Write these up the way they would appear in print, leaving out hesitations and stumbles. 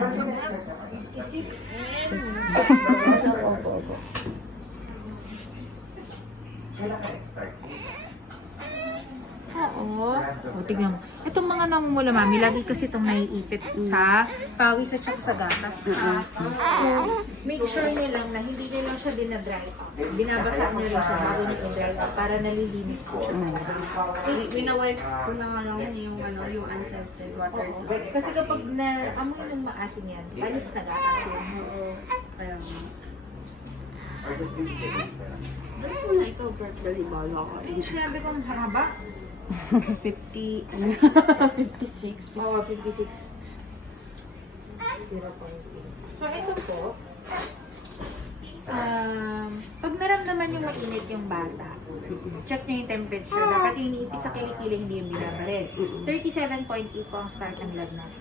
56 and 6. Opo. Oo. O, tignan mo. Itong mga namumula, mami, lagi kasi itong naiipit sa pawis at saka sa gatas. So, make sure nilang na hindi nilang siya dinadry out. Binabasaan nyo rin siya bago nyo i-dry out para nalilinis po siya. Winawipe ko na yung unscented water. Kasi kapag na-amoy ng maasin yan, palis na gatas yun. Kaya dahil na ikaw, birthday bala ko. Yung sinabi kong haba? 56. Oo, 56. 0.8. So, ito po, pag naramdaman yung mainit yung bata, check nyo yung temperature. Dapat yung iniipit sa kilikili, hindi yung binabaril. 37.8 po ang start ng lagnat.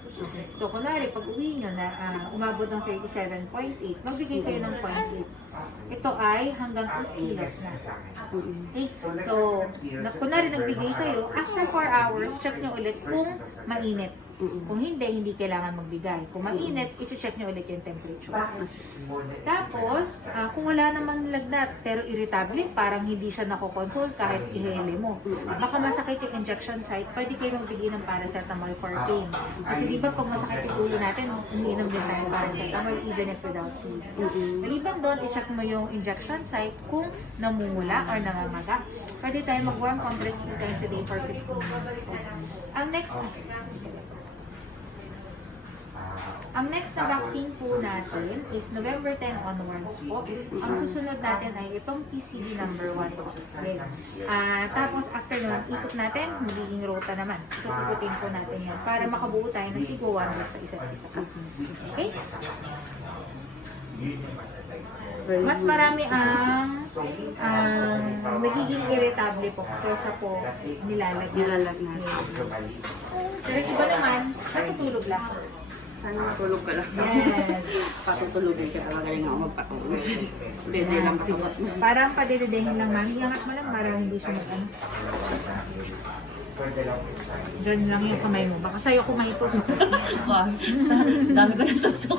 So, kunwari, pag uwi nyo na umabot ng 37.8, magbigay kayo ng 0.8. Ito ay hanggang 8 kilos na. Okay? So, kunwari nagbigay kayo, after 4 hours, check nyo ulit kung mainit. Kung hindi kailangan magbigay. Kung mainit, i-check nyo ulit yung temperature. Tapos, kung wala namang lagnat, pero irritable, parang hindi siya nakokonsole kahit ihele mo. Baka masakit yung injection site, pwede kayo magbigay ng paracetamol for pain. Kasi di ba pag masakit yung ulo natin, umiinom din tayo ng paracetamol even if without food. Maliban doon, i-check mo yung injection site kung namumula or namamaga. Pwede tayo mag-warm compress 2 times a day for 15 minutes. Ang next na vaccine po natin is November 10 onwards po. Ang susunod natin ay itong PCV number 1 po. Yes. Tapos after nun, ikot natin, magiging rota naman. Ikutin po natin yan para makabuo tayo ng tigo-1 sa isa't isa. Okay? Mas marami ang nagiging irritable po kaysa po nilalagyan. Yes. Pero iba naman, natutulog lang. Sana matulog ka lang. Yes. Patutulogin ka talaga yung ako magpatulog. Dede lang sigot mo. Parang padededehin lang, mami. Iangat mo lang para hindi siya mag-ano. Diyan lang yung kamay mo. Baka sa'yo kumahitusok. Dami ko natusok.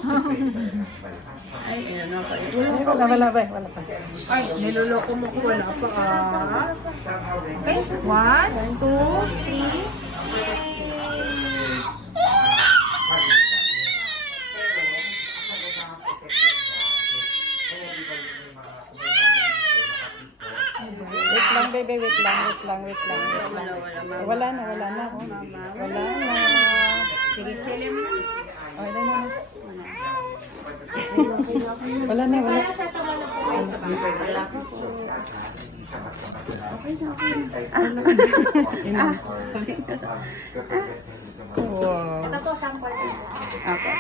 Ay, yan na pa. Wala pa. Ay, niloloko mo ko. Wala pa. Okay. 1, 2, 3. Wait lang, bebe. Wait lang. Wala na. Wala na. Sige, kailan mo na. Wala na. Wala na. Para sa tawa na po kayo sa bangka. Wala po. Wow. Ito po, sample. Okay.